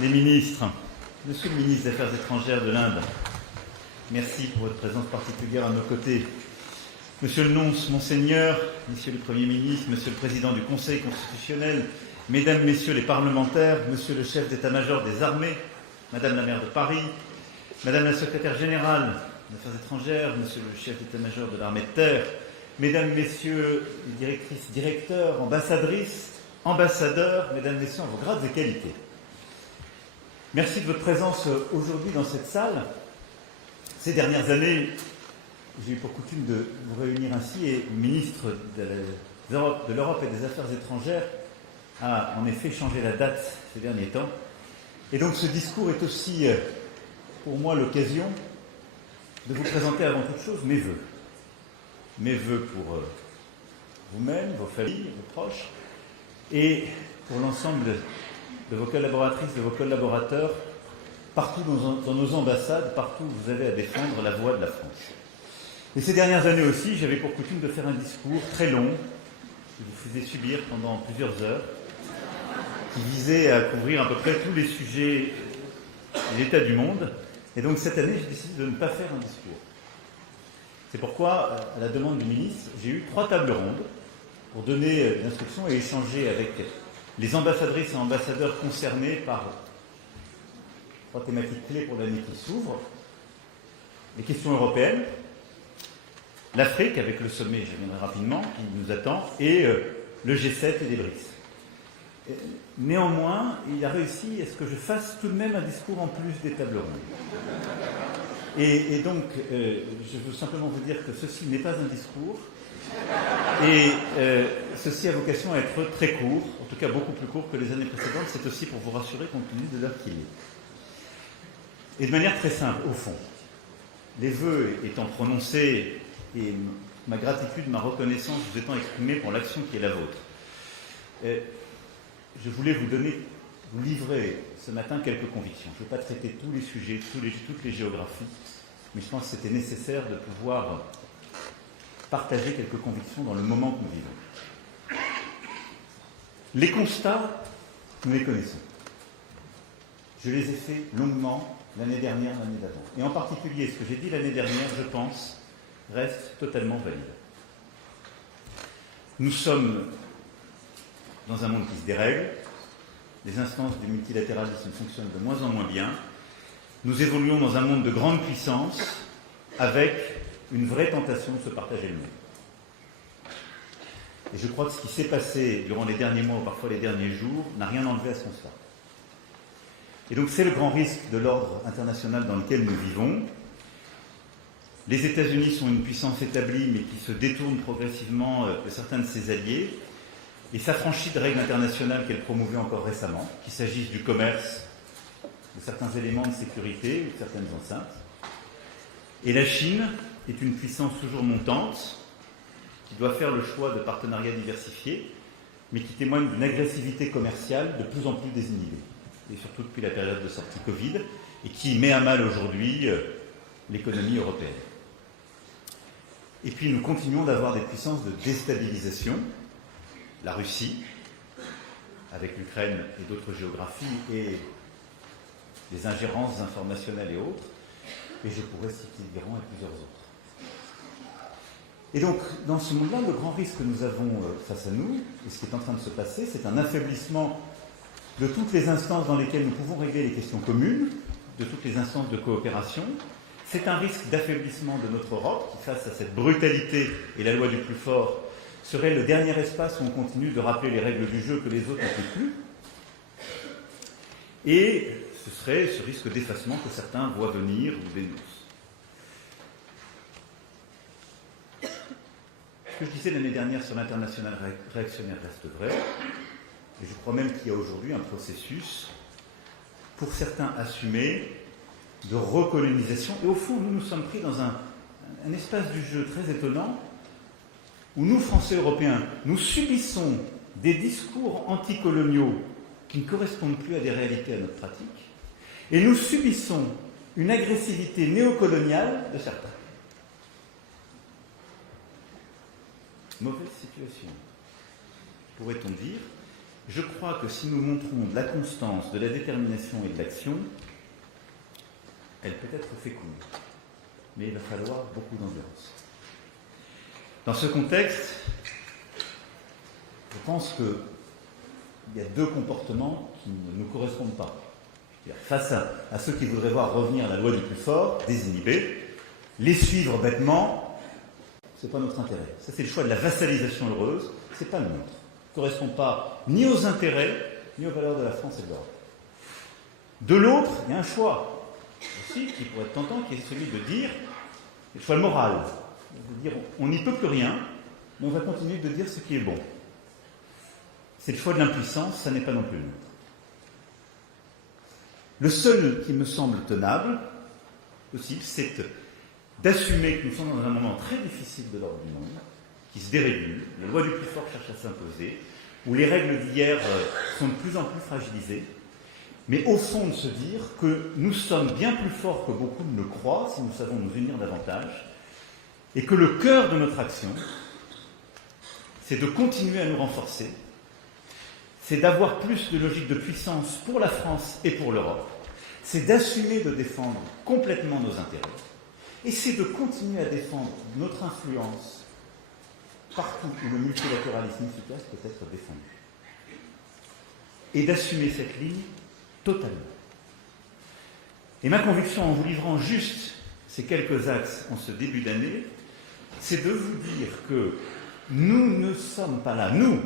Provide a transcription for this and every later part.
les ministres, Monsieur le ministre des Affaires étrangères de l'Inde, merci pour votre présence particulière à nos côtés. Monsieur le nonce, Monseigneur, Monsieur le Premier ministre, Monsieur le Président du Conseil constitutionnel, Mesdames, Messieurs les parlementaires, Monsieur le chef d'état-major des armées, Madame la maire de Paris, Madame la secrétaire générale des Affaires étrangères, Monsieur le chef d'état-major de l'armée de terre, Mesdames, Messieurs les directrices, directeurs, ambassadrices, ambassadeurs, Mesdames, Messieurs, en vos grades et qualités. Merci de votre présence aujourd'hui dans cette salle. Ces dernières années, j'ai eu pour coutume de vous réunir ainsi et le ministre de l'Europe et des Affaires étrangères a en effet changé la date ces derniers temps. Et donc ce discours est aussi pour moi l'occasion de vous présenter avant toute chose mes vœux. Mes vœux pour vous-même, vos familles, vos proches, et pour l'ensemble de vos collaboratrices, de vos collaborateurs, partout dans nos ambassades, partout où vous avez à défendre la voix de la France. Et ces dernières années aussi, j'avais pour coutume de faire un discours très long, que vous faisais subir pendant plusieurs heures, qui visait à couvrir à peu près tous les sujets de l'état du monde. Et donc cette année, j'ai décidé de ne pas faire un discours. C'est pourquoi, à la demande du ministre, j'ai eu 3 tables rondes pour donner des instructions et échanger avec les ambassadrices et ambassadeurs concernés par 3 thématiques clés pour l'année qui s'ouvre. Les questions européennes, l'Afrique, avec le sommet, je viendrai rapidement, qui nous attend, et le G7 et les BRICS. Néanmoins, il a réussi à ce que je fasse tout de même un discours en plus des tables rondes. Et donc, je veux simplement vous dire que ceci n'est pas un discours, et ceci a vocation à être très court, en tout cas beaucoup plus court que les années précédentes. C'est aussi pour vous rassurer compte tenu de l'heure qu'il est. Et de manière très simple, au fond, les vœux étant prononcés et ma gratitude, ma reconnaissance vous étant exprimée pour l'action qui est la vôtre, je voulais vous livrer ce matin quelques convictions. Je ne vais pas traiter tous les sujets, toutes les géographies, mais je pense que c'était nécessaire de pouvoir partager quelques convictions dans le moment que nous vivons. Les constats, nous les connaissons. Je les ai faits longuement l'année dernière, l'année d'avant. Et en particulier, ce que j'ai dit l'année dernière, je pense, reste totalement valide. Nous sommes dans un monde qui se dérègle, les instances du multilatéralisme fonctionnent de moins en moins bien, nous évoluons dans un monde de grande puissance avec une vraie tentation de se partager le monde. Et je crois que ce qui s'est passé durant les derniers mois ou parfois les derniers jours n'a rien enlevé à ce constat. Et donc c'est le grand risque de l'ordre international dans lequel nous vivons. Les États-Unis sont une puissance établie mais qui se détourne progressivement de certains de ses alliés et s'affranchit de règles internationales qu'elle promouvait encore récemment, qu'il s'agisse du commerce, de certains éléments de sécurité ou de certaines enceintes. Et la Chine est une puissance toujours montante qui doit faire le choix de partenariats diversifiés mais qui témoigne d'une agressivité commerciale de plus en plus désinhibée, et surtout depuis la période de sortie Covid, et qui met à mal aujourd'hui l'économie européenne. Et puis nous continuons d'avoir des puissances de déstabilisation, la Russie, avec l'Ukraine et d'autres géographies, et les ingérences informationnelles et autres, et je pourrais citer l'Iran et plusieurs autres. Et donc, dans ce monde-là, le grand risque que nous avons face à nous, et ce qui est en train de se passer, c'est un affaiblissement de toutes les instances dans lesquelles nous pouvons régler les questions communes, de toutes les instances de coopération. C'est un risque d'affaiblissement de notre Europe, qui, face à cette brutalité et la loi du plus fort, serait le dernier espace où on continue de rappeler les règles du jeu que les autres n'ont plus. Et ce serait ce risque d'effacement que certains voient venir ou dénoncent. Ce que je disais l'année dernière sur l'international réactionnaire reste vrai. Et je crois même qu'il y a aujourd'hui un processus, pour certains assumé, de recolonisation. Et au fond, nous sommes pris dans un espace du jeu très étonnant, où nous, Français européens, nous subissons des discours anticoloniaux qui ne correspondent plus à des réalités, à notre pratique, et nous subissons une agressivité néocoloniale de certains. Mauvaise situation, pourrait-on dire. je crois que si nous montrons de la constance, de la détermination et de l'action, elle peut être féconde. Mais il va falloir beaucoup d'endurance. Dans ce contexte, je pense qu'il y a deux comportements qui ne nous correspondent pas. Face à ceux qui voudraient voir revenir la loi du plus fort, désinhibés, les suivre bêtement, ce n'est pas notre intérêt. Ça, c'est le choix de la vassalisation heureuse, ce n'est pas le nôtre. Ne correspond pas ni aux intérêts, ni aux valeurs de la France et de l'Europe. De l'autre, il y a un choix aussi qui pourrait être tentant, qui est celui de dire, le choix moral, de dire on n'y peut plus rien, mais on va continuer de dire ce qui est bon. C'est le choix de l'impuissance, ça n'est pas non plus le nôtre. Le seul qui me semble tenable, possible, c'est d'assumer que nous sommes dans un moment très difficile de l'ordre du monde, qui se dérégule, la loi du plus fort cherche à s'imposer, où les règles d'hier sont de plus en plus fragilisées, mais au fond de se dire que nous sommes bien plus forts que beaucoup ne le croient, si nous savons nous unir davantage, et que le cœur de notre action, c'est de continuer à nous renforcer, c'est d'avoir plus de logique de puissance pour la France et pour l'Europe, c'est d'assumer de défendre complètement nos intérêts, et c'est de continuer à défendre notre influence partout où le multilatéralisme efficace peut être défendu. Et d'assumer cette ligne totalement. Et ma conviction en vous livrant juste ces quelques axes en ce début d'année, c'est de vous dire que nous ne sommes pas là, nous,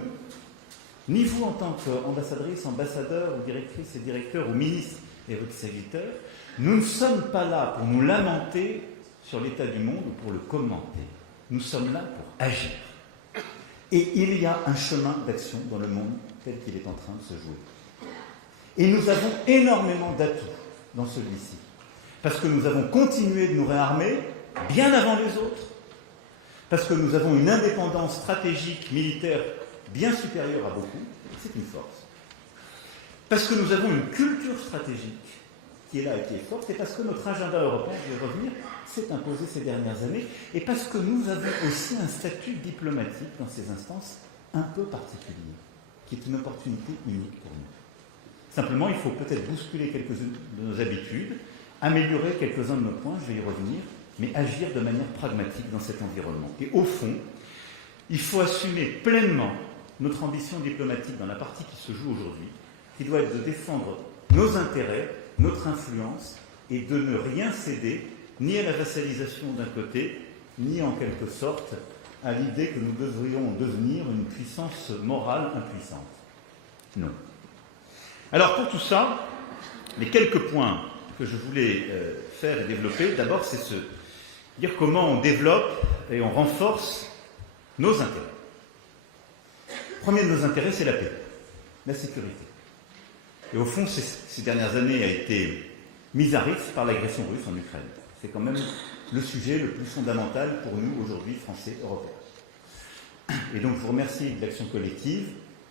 ni vous en tant qu'ambassadrice, ambassadeur, ou directrice et directeur, ou ministre et votre serviteur, nous ne sommes pas là pour nous lamenter sur l'état du monde ou pour le commenter. Nous sommes là pour agir. Et il y a un chemin d'action dans le monde tel qu'il est en train de se jouer. Et nous avons énormément d'atouts dans celui-ci. Parce que nous avons continué de nous réarmer bien avant les autres. Parce que nous avons une indépendance stratégique, militaire, bien supérieure à beaucoup, c'est une force. Parce que nous avons une culture stratégique qui est là et qui est forte, et parce que notre agenda européen, je vais revenir, s'est imposé ces dernières années, et parce que nous avons aussi un statut diplomatique dans ces instances un peu particulier, qui est une opportunité unique pour nous. Simplement, il faut peut-être bousculer quelques-unes de nos habitudes, améliorer quelques-uns de nos points, je vais y revenir, mais agir de manière pragmatique dans cet environnement. Et au fond, il faut assumer pleinement notre ambition diplomatique dans la partie qui se joue aujourd'hui, qui doit être de défendre nos intérêts, notre influence, et de ne rien céder, ni à la vassalisation d'un côté, ni en quelque sorte à l'idée que nous devrions devenir une puissance morale impuissante. Non. Alors pour tout ça, les quelques points que je voulais faire et développer, d'abord c'est dire comment on développe et on renforce nos intérêts. Le premier de nos intérêts, c'est la paix, la sécurité. Et au fond, ces dernières années a été mise à risque par l'agression russe en Ukraine. C'est quand même le sujet le plus fondamental pour nous aujourd'hui, Français, Européens. Et donc, je vous remercie de l'action collective.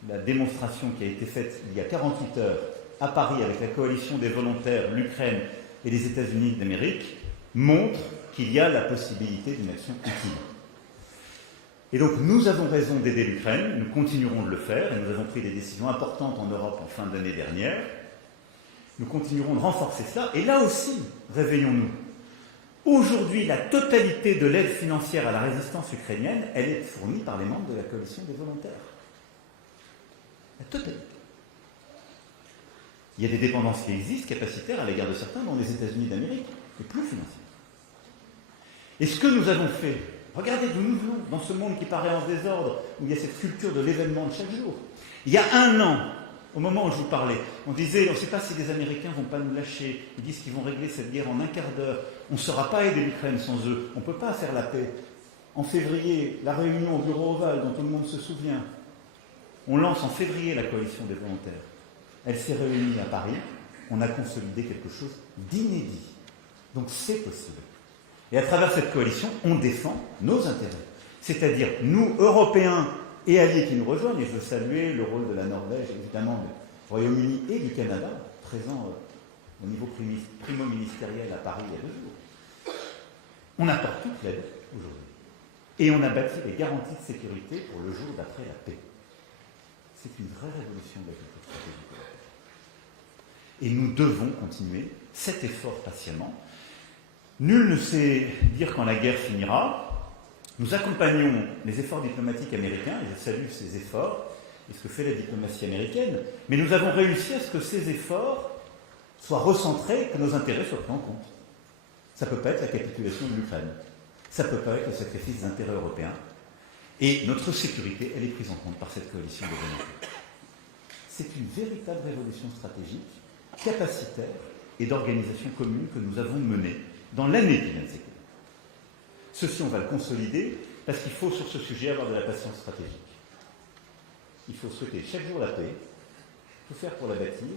La démonstration qui a été faite il y a 48 heures à Paris avec la coalition des volontaires, l'Ukraine et les États-Unis d'Amérique montre qu'il y a la possibilité d'une action utile. Et donc, nous avons raison d'aider l'Ukraine, nous continuerons de le faire, et nous avons pris des décisions importantes en Europe en fin d'année dernière. Nous continuerons de renforcer cela, et là aussi, réveillons-nous. Aujourd'hui, la totalité de l'aide financière à la résistance ukrainienne, elle est fournie par les membres de la coalition des volontaires. La totalité. Il y a des dépendances qui existent, capacitaires à l'égard de certains, dont les États-Unis d'Amérique, mais plus financières. Et ce que nous avons fait, regardez d'où nous venons, dans ce monde qui paraît en désordre, où il y a cette culture de l'événement de chaque jour. Il y a un an, au moment où je vous parlais, on disait, on ne sait pas si les Américains ne vont pas nous lâcher, ils disent qu'ils vont régler cette guerre en un quart d'heure, on ne saura pas aider l'Ukraine sans eux, on ne peut pas faire la paix. En février, la réunion au bureau ovale, dont tout le monde se souvient, on lance en février la coalition des volontaires. Elle s'est réunie à Paris, on a consolidé quelque chose d'inédit. Donc c'est possible. Et à travers cette coalition, on défend nos intérêts. C'est-à-dire, nous, Européens et alliés qui nous rejoignent, et je veux saluer le rôle de la Norvège, évidemment, du Royaume-Uni et du Canada, présents au niveau primo-ministériel à Paris il y a 2 jours. On apporte toute l'aide aujourd'hui. Et on a bâti les garanties de sécurité pour le jour d'après la paix. C'est une vraie révolution de la culture stratégique européenne. Et nous devons continuer cet effort patiemment. Nul ne sait dire quand la guerre finira. Nous accompagnons les efforts diplomatiques américains, et je salue ces efforts, et ce que fait la diplomatie américaine, mais nous avons réussi à ce que ces efforts soient recentrés, que nos intérêts soient pris en compte. Ça ne peut pas être la capitulation de l'Ukraine. Ça ne peut pas être le sacrifice des intérêts européens. Et notre sécurité, elle est prise en compte par cette coalition de volonté. C'est une véritable révolution stratégique, capacitaire et d'organisation commune que nous avons menée dans l'année qui vient de s'écouler. Ceci, on va le consolider parce qu'il faut, sur ce sujet, avoir de la patience stratégique. Il faut souhaiter chaque jour la paix, tout faire pour la bâtir,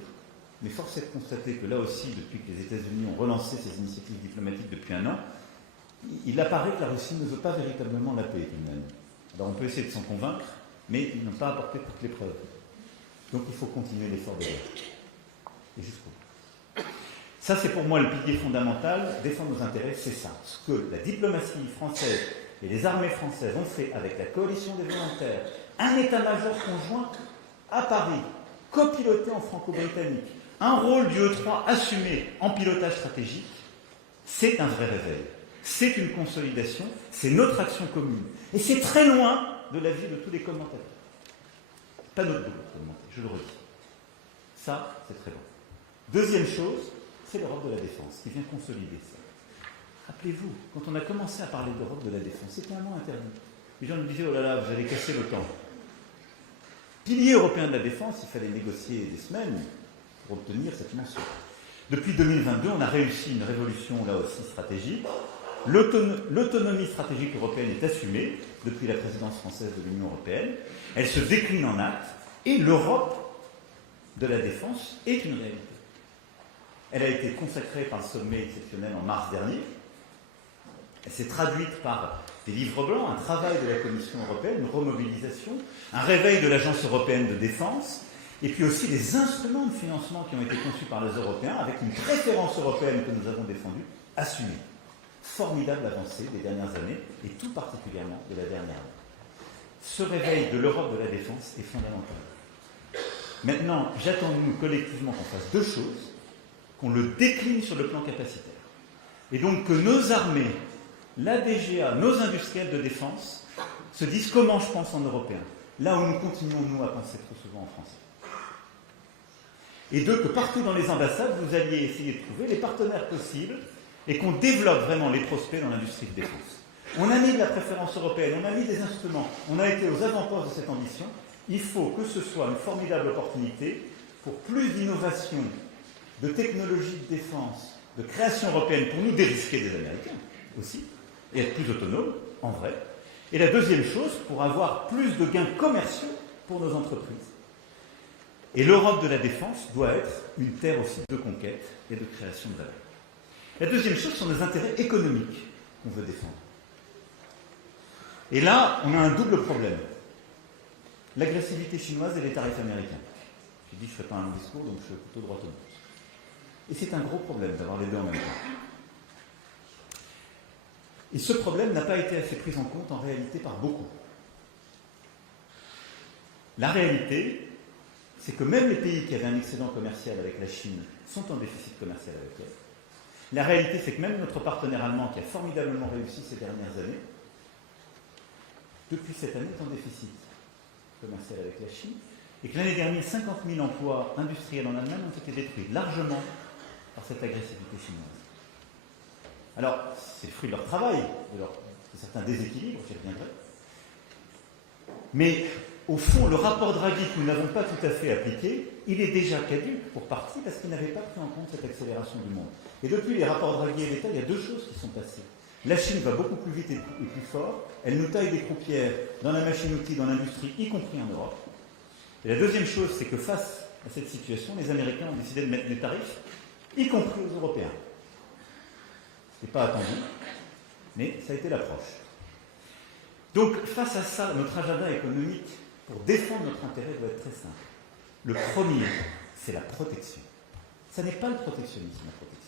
mais force est de constater que là aussi, depuis que les États-Unis ont relancé ces initiatives diplomatiques depuis un an, il apparaît que la Russie ne veut pas véritablement la paix tout de même. Alors on peut essayer de s'en convaincre, mais ils n'ont pas apporté toutes les preuves. Donc il faut continuer l'effort de guerre. Et jusqu'au bout. Ça, c'est pour moi le pilier fondamental. Défendre nos intérêts, c'est ça. Ce que la diplomatie française et les armées françaises ont fait avec la coalition des volontaires, un état-major conjoint à Paris, copiloté en franco-britannique, un rôle du E3 assumé en pilotage stratégique, c'est un vrai réveil. C'est une consolidation, c'est notre action commune. Et c'est très loin de l'avis de tous les commentateurs. Pas notre boulot de commenter, je le redis. Ça, c'est très bon. Deuxième chose, c'est l'Europe de la défense qui vient consolider ça. Rappelez-vous, quand on a commencé à parler d'Europe de la défense, c'était un mot interdit. Les gens nous disaient, oh là là, vous allez casser le temps. Pilier européen de la défense, il fallait négocier des semaines pour obtenir cette mention. Depuis 2022, on a réussi une révolution là aussi stratégique. L'autonomie stratégique européenne est assumée depuis la présidence française de l'Union européenne. Elle se décline en actes et l'Europe de la défense est une réalité. Elle a été consacrée par le sommet exceptionnel en mars dernier. Elle s'est traduite par des livres blancs, un travail de la Commission européenne, une remobilisation, un réveil de l'Agence européenne de défense, et puis aussi des instruments de financement qui ont été conçus par les Européens avec une préférence européenne que nous avons défendue, assumée. Formidable avancée des dernières années, et tout particulièrement de la dernière année. Ce réveil de l'Europe de la défense est fondamental. Maintenant, j'attends de nous collectivement qu'on fasse deux choses, qu'on le décline sur le plan capacitaire. Et donc que nos armées, la DGA, nos industriels de défense, se disent comment je pense en européen, là où nous continuons, nous, à penser trop souvent en français. Et deux, que partout dans les ambassades, vous alliez essayer de trouver les partenaires possibles et qu'on développe vraiment les prospects dans l'industrie de défense. On a mis de la préférence européenne, on a mis des instruments, on a été aux avant-postes de cette ambition. Il faut que ce soit une formidable opportunité pour plus d'innovation, de technologie de défense, de création européenne, pour nous dérisquer des Américains aussi, et être plus autonomes, en vrai. Et la deuxième chose, pour avoir plus de gains commerciaux pour nos entreprises. Et l'Europe de la défense doit être une terre aussi de conquête et de création de valeur. La deuxième chose sont nos intérêts économiques qu'on veut défendre. Et là, on a un double problème. L'agressivité chinoise et les tarifs américains. J'ai dit que je ne ferai pas un long discours, donc je suis plutôt droit au but. Et c'est un gros problème d'avoir les deux en même temps. Et ce problème n'a pas été assez pris en compte en réalité par beaucoup. La réalité, c'est que même les pays qui avaient un excédent commercial avec la Chine sont en déficit commercial avec elle. La réalité, c'est que même notre partenaire allemand, qui a formidablement réussi ces dernières années, depuis cette année est en déficit commercial avec la Chine, et que l'année dernière, 50 000 emplois industriels en Allemagne ont été détruits largement par cette agressivité chinoise. Alors, c'est le fruit de leur travail, de certains déséquilibres, j'y reviendrai. Mais, au fond, le rapport Draghi que nous n'avons pas tout à fait appliqué, il est déjà caduc pour partie parce qu'il n'avait pas pris en compte cette accélération du monde. Et depuis les rapports Draghi et l'État, il y a deux choses qui sont passées. La Chine va beaucoup plus vite et plus fort. Elle nous taille des croupières dans la machine-outil, dans l'industrie, y compris en Europe. Et la deuxième chose, c'est que face à cette situation, les Américains ont décidé de mettre des tarifs, y compris aux Européens. Ce n'est pas attendu, mais ça a été l'approche. Donc, face à ça, notre agenda économique, pour défendre notre intérêt, doit être très simple. Le premier, c'est la protection. Ça n'est pas le protectionnisme, la protection.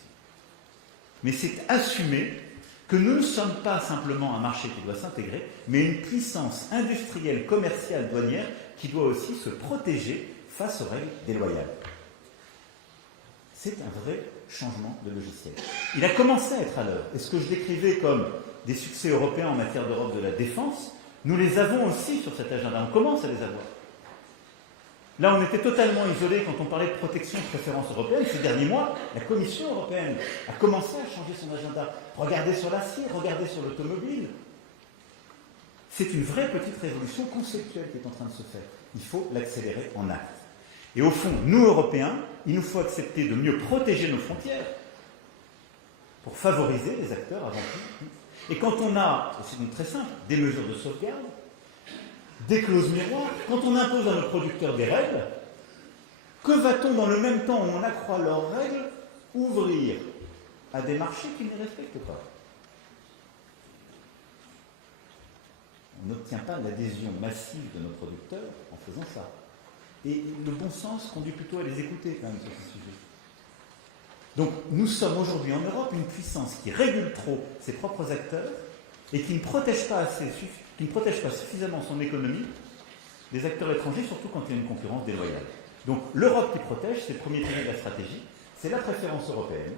Mais c'est assumer que nous ne sommes pas simplement un marché qui doit s'intégrer, mais une puissance industrielle, commerciale, douanière qui doit aussi se protéger face aux règles déloyales. C'est un vrai changement de logiciel. Il a commencé à être à l'heure. Et ce que je décrivais comme des succès européens en matière d'Europe de la défense, nous les avons aussi sur cet agenda. On commence à les avoir. Là, on était totalement isolés quand on parlait de protection de préférence européenne. Ces derniers mois, la Commission européenne a commencé à changer son agenda. Regardez sur l'acier, regardez sur l'automobile. C'est une vraie petite révolution conceptuelle qui est en train de se faire. Il faut l'accélérer en actes. Et au fond, nous, Européens, il nous faut accepter de mieux protéger nos frontières pour favoriser les acteurs avant tout. Et quand on a, c'est donc très simple, des mesures de sauvegarde, des clauses miroirs, quand on impose à nos producteurs des règles, que va-t-on dans le même temps où on accroît leurs règles ouvrir à des marchés qui ne les respectent pas? On n'obtient pas l'adhésion massive de nos producteurs en faisant ça. Et le bon sens conduit plutôt à les écouter quand même sur ce sujet. Donc nous sommes aujourd'hui en Europe une puissance qui régule trop ses propres acteurs et qui ne protège pas suffisamment son économie des acteurs étrangers, surtout quand il y a une concurrence déloyale. Donc l'Europe qui protège, c'est le premier pilier de la stratégie, c'est la préférence européenne,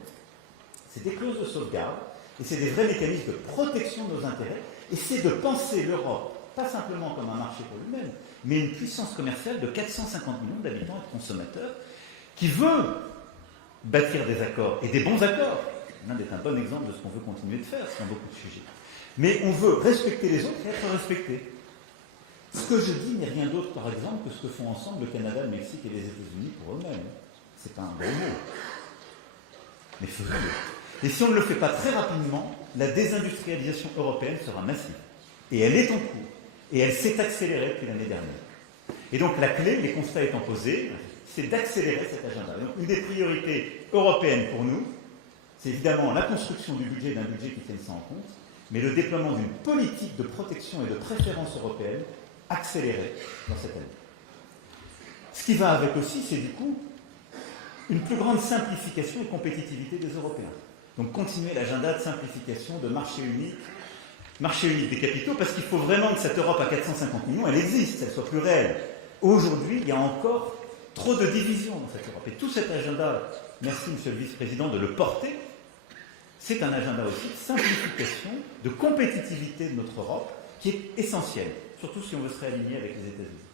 c'est des clauses de sauvegarde, et c'est des vrais mécanismes de protection de nos intérêts, et c'est de penser l'Europe, pas simplement comme un marché pour lui-même, mais une puissance commerciale de 450 millions d'habitants et de consommateurs, qui veut bâtir des accords, et des bons accords. L'Inde est un bon exemple de ce qu'on veut continuer de faire sur beaucoup de sujets. Mais on veut respecter les autres et être respecté. Ce que je dis n'est rien d'autre, par exemple, que ce que font ensemble le Canada, le Mexique et les États-Unis pour eux-mêmes. C'est pas un gros mot. Mais faisons-le. Et si on ne le fait pas très rapidement, la désindustrialisation européenne sera massive. Et elle est en cours. Et elle s'est accélérée depuis l'année dernière. Et donc la clé, les constats étant posés, c'est d'accélérer cet agenda. Et donc une des priorités européennes pour nous, c'est évidemment la construction du budget, d'un budget qui tienne ça en compte, mais le déploiement d'une politique de protection et de préférence européenne accélérée dans cette année. Ce qui va avec aussi, c'est du coup une plus grande simplification et compétitivité des Européens. Donc continuer l'agenda de simplification, de marché unique des capitaux, parce qu'il faut vraiment que cette Europe à 450 millions, elle existe, elle soit plus réelle. Aujourd'hui, il y a encore trop de divisions dans cette Europe. Et tout cet agenda, merci Monsieur le Vice-président de le porter, c'est un agenda aussi de simplification, de compétitivité de notre Europe, qui est essentiel, surtout si on veut se réaligner avec les États-Unis.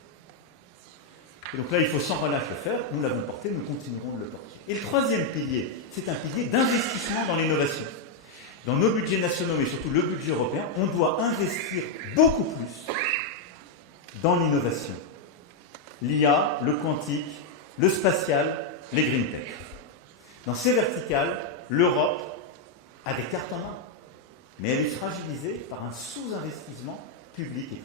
Et donc là, il faut sans relâche le faire. Nous l'avons porté, nous continuerons de le porter. Et le troisième pilier, c'est un pilier d'investissement dans l'innovation. Dans nos budgets nationaux, mais surtout le budget européen, on doit investir beaucoup plus dans l'innovation. L'IA, le quantique, le spatial, les green tech. Dans ces verticales, l'Europe a des cartes en main, mais elle est fragilisée par un sous-investissement public et privé.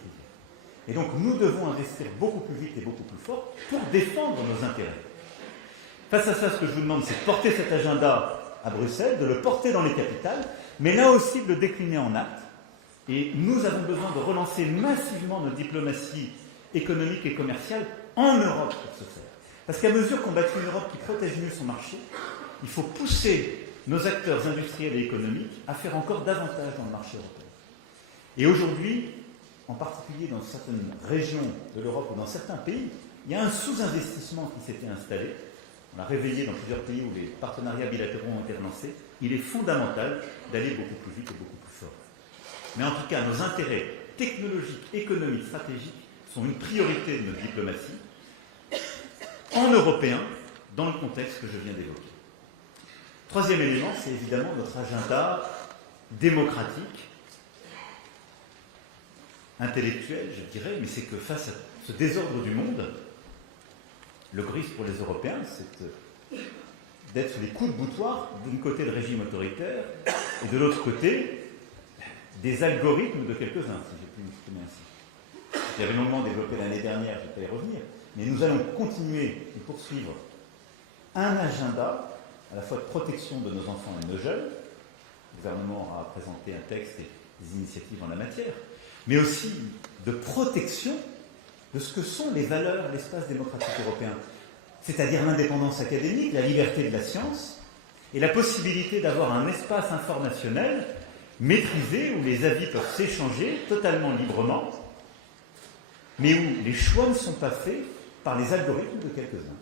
Et donc nous devons investir beaucoup plus vite et beaucoup plus fort pour défendre nos intérêts. Face à ça, ce que je vous demande, c'est de porter cet agenda à Bruxelles, de le porter dans les capitales, mais là aussi de le décliner en actes. Et nous avons besoin de relancer massivement notre diplomatie économique et commerciale en Europe pour ce faire. Parce qu'à mesure qu'on bâtit une Europe qui protège mieux son marché, il faut pousser nos acteurs industriels et économiques à faire encore davantage dans le marché européen. Et aujourd'hui, en particulier dans certaines régions de l'Europe ou dans certains pays, il y a un sous-investissement qui s'était installé. On l'a réveillé dans plusieurs pays où les partenariats bilatéraux ont été relancés. Il est fondamental d'aller beaucoup plus vite et beaucoup plus fort. Mais en tout cas, nos intérêts technologiques, économiques, stratégiques sont une priorité de notre diplomatie en européen, dans le contexte que je viens d'évoquer. Troisième élément, c'est évidemment notre agenda démocratique, intellectuel, je dirais, mais c'est que face à ce désordre du monde, le risque pour les Européens, c'est d'être sous les coups de boutoir, d'un côté de régime autoritaire, et de l'autre côté, des algorithmes de quelques-uns, si j'ai pu m'exprimer ainsi. J'avais longuement développé l'année dernière, je ne vais pas y revenir, mais nous allons continuer et poursuivre un agenda à la fois de protection de nos enfants et de nos jeunes. Le gouvernement a présenté un texte et des initiatives en la matière, mais aussi de protection de ce que sont les valeurs de l'espace démocratique européen, c'est-à-dire l'indépendance académique, la liberté de la science, et la possibilité d'avoir un espace informationnel maîtrisé où les avis peuvent s'échanger totalement librement, mais où les choix ne sont pas faits par les algorithmes de quelques-uns.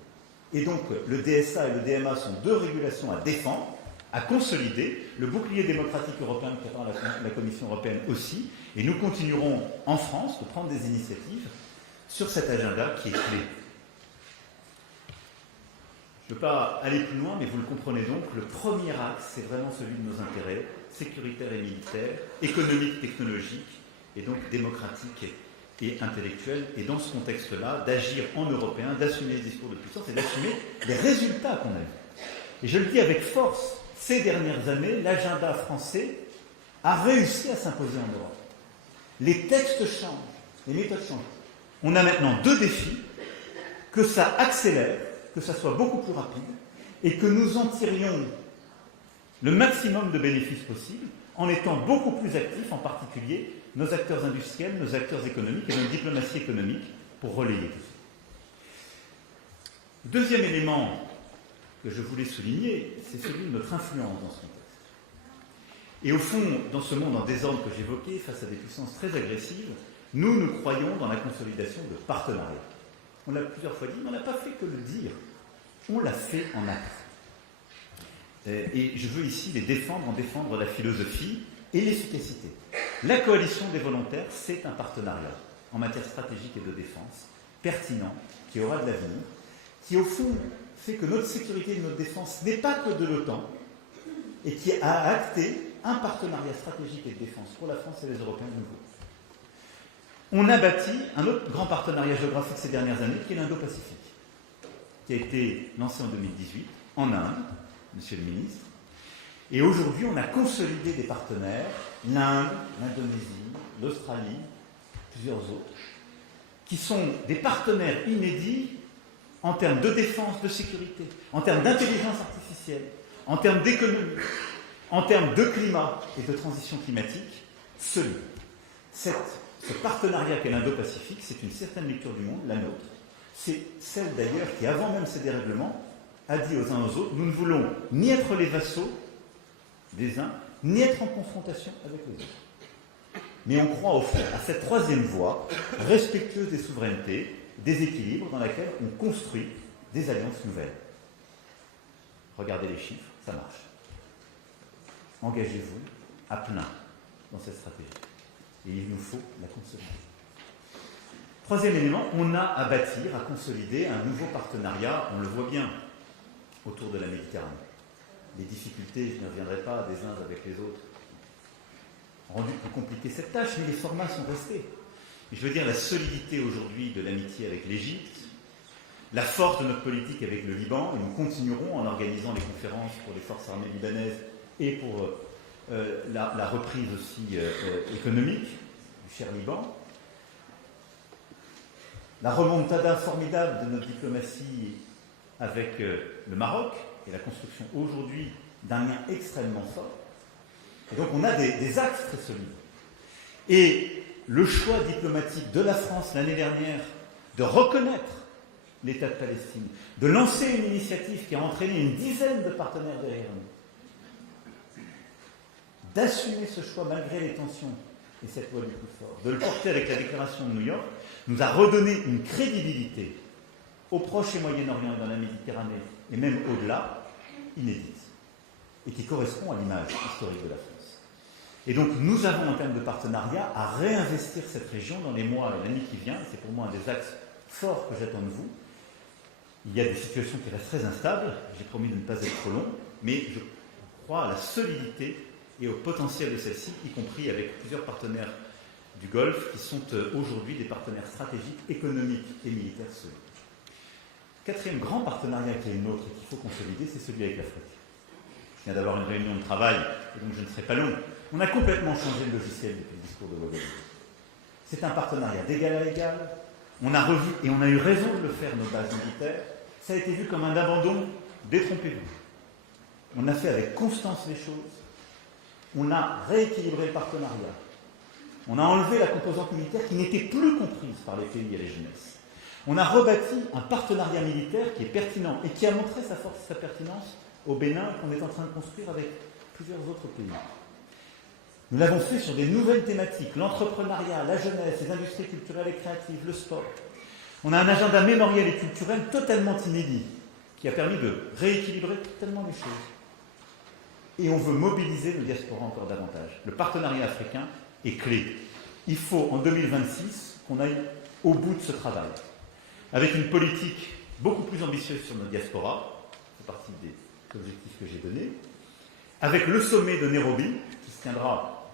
Et donc, le DSA et le DMA sont deux régulations à défendre, à consolider, le bouclier démocratique européen qui attend la Commission européenne aussi, et nous continuerons en France de prendre des initiatives sur cet agenda qui est clé. Je ne veux pas aller plus loin, mais vous le comprenez donc, le premier axe, c'est vraiment celui de nos intérêts, sécuritaires et militaires, économiques, technologiques, et donc démocratiques et intellectuels, et dans ce contexte-là, d'agir en européen, d'assumer les discours de puissance et d'assumer les résultats qu'on a eus. Et je le dis avec force, ces dernières années, l'agenda français a réussi à s'imposer en Europe. Les textes changent, les méthodes changent. On a maintenant deux défis, que ça accélère, que ça soit beaucoup plus rapide, et que nous en tirions le maximum de bénéfices possibles, en étant beaucoup plus actifs, en particulier nos acteurs industriels, nos acteurs économiques et notre diplomatie économique, pour relayer tout ça. Le deuxième élément que je voulais souligner, c'est celui de notre influence dans ce contexte. Et au fond, dans ce monde en désordre que j'évoquais, face à des puissances très agressives, nous croyons dans la consolidation de partenariats. On l'a plusieurs fois dit, mais on n'a pas fait que le dire. On l'a fait en acte. Et je veux ici les défendre, en défendre la philosophie et l'efficacité. La coalition des volontaires, c'est un partenariat en matière stratégique et de défense, pertinent, qui aura de l'avenir, qui au fond fait que notre sécurité et notre défense n'est pas que de l'OTAN, et qui a acté un partenariat stratégique et de défense pour la France et les Européens nouveaux. On a bâti un autre grand partenariat géographique ces dernières années, qui est l'Indo-Pacifique, qui a été lancé en 2018 en Inde, Monsieur le Ministre. Et aujourd'hui, on a consolidé des partenaires, l'Inde, l'Indonésie, l'Australie, plusieurs autres, qui sont des partenaires inédits en termes de défense, de sécurité, en termes d'intelligence artificielle, en termes d'économie, en termes de climat et de transition climatique, solides. Ce partenariat qu'est l'Indo-Pacifique, c'est une certaine lecture du monde, la nôtre. C'est celle d'ailleurs qui, avant même ces dérèglements, a dit aux uns aux autres, nous ne voulons ni être les vassaux des uns, ni être en confrontation avec les autres. Mais on croit au fond à cette troisième voie, respectueuse des souverainetés, des équilibres, dans laquelle on construit des alliances nouvelles. Regardez les chiffres, ça marche. Engagez-vous à plein dans cette stratégie. Et il nous faut la consolider. Troisième élément, on a à bâtir, à consolider un nouveau partenariat, on le voit bien, autour de la Méditerranée. Les difficultés, je ne reviendrai pas, des uns avec les autres, ont rendu plus compliquée cette tâche, mais les formats sont restés. Et je veux dire la solidité aujourd'hui de l'amitié avec l'Égypte, la force de notre politique avec le Liban, et nous continuerons en organisant les conférences pour les forces armées libanaises et pour la reprise aussi économique du cher Liban. La remontada formidable de notre diplomatie avec le Maroc et la construction aujourd'hui d'un lien extrêmement fort. Et donc on a des axes très solides. Et le choix diplomatique de la France l'année dernière de reconnaître l'État de Palestine, de lancer une initiative qui a entraîné une dizaine de partenaires derrière nous, d'assumer ce choix malgré les tensions et cette loi du plus fort, de le porter avec la déclaration de New York, nous a redonné une crédibilité au Proche et Moyen-Orient et dans la Méditerranée, et même au-delà, inédite, et qui correspond à l'image historique de la France. Et donc nous avons, en termes de partenariat, à réinvestir cette région dans les mois et l'année qui vient, c'est pour moi un des axes forts que j'attends de vous. Il y a des situations qui restent très instables, j'ai promis de ne pas être trop long, mais je crois à la solidité et au potentiel de celle-ci, y compris avec plusieurs partenaires du Golfe qui sont aujourd'hui des partenaires stratégiques, économiques et militaires solides. Quatrième grand partenariat qui est le nôtre et qu'il faut consolider, c'est celui avec l'Afrique. Je viens d'avoir une réunion de travail, et donc je ne serai pas long. On a complètement changé le logiciel depuis le discours de Ouagadougou. C'est un partenariat d'égal à égal. On a revu, et on a eu raison de le faire, nos bases militaires. Ça a été vu comme un abandon, détrompez-vous. On a fait avec constance les choses. On a rééquilibré le partenariat. On a enlevé la composante militaire qui n'était plus comprise par les pays et les jeunesses. On a rebâti un partenariat militaire qui est pertinent et qui a montré sa force et sa pertinence au Bénin qu'on est en train de construire avec plusieurs autres pays. Nous l'avons fait sur des nouvelles thématiques, l'entrepreneuriat, la jeunesse, les industries culturelles et créatives, le sport. On a un agenda mémoriel et culturel totalement inédit, qui a permis de rééquilibrer totalement les choses. Et on veut mobiliser nos diasporas encore davantage. Le partenariat africain est clé. Il faut, en 2026, qu'on aille au bout de ce travail, avec une politique beaucoup plus ambitieuse sur nos diasporas, c'est partie des objectifs que j'ai donnés, avec le sommet de Nairobi, qui se tiendra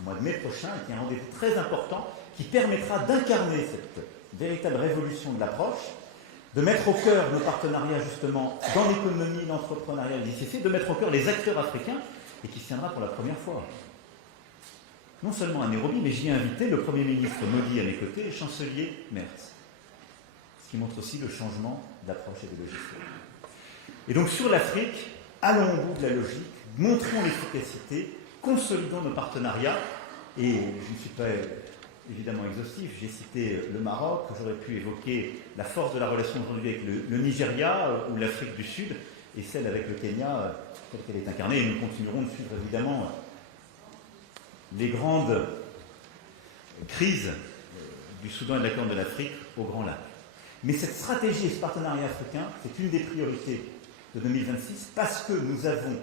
au mois de mai prochain, et qui est un rendez-vous très important, qui permettra d'incarner cette véritable révolution de l'approche, de mettre au cœur nos partenariats justement dans l'économie, l'entrepreneuriat, l'ICC, de mettre au cœur les acteurs africains, et qui se tiendra pour la première fois. Non seulement à Nairobi, mais j'y ai invité le Premier ministre Modi à mes côtés et le chancelier Merz. Ce qui montre aussi le changement d'approche et de logiciel. Et donc sur l'Afrique, allons au bout de la logique, montrons l'efficacité, consolidons nos partenariats, et je ne suis pas évidemment exhaustif, j'ai cité le Maroc, j'aurais pu évoquer la force de la relation aujourd'hui avec le Nigeria ou l'Afrique du Sud, et celle avec le Kenya, telle qu'elle est incarnée, et nous continuerons de suivre évidemment les grandes crises du Soudan et de la Corne de l'Afrique au Grand Lac. Mais cette stratégie et ce partenariat africain, c'est une des priorités de 2026 parce que nous avons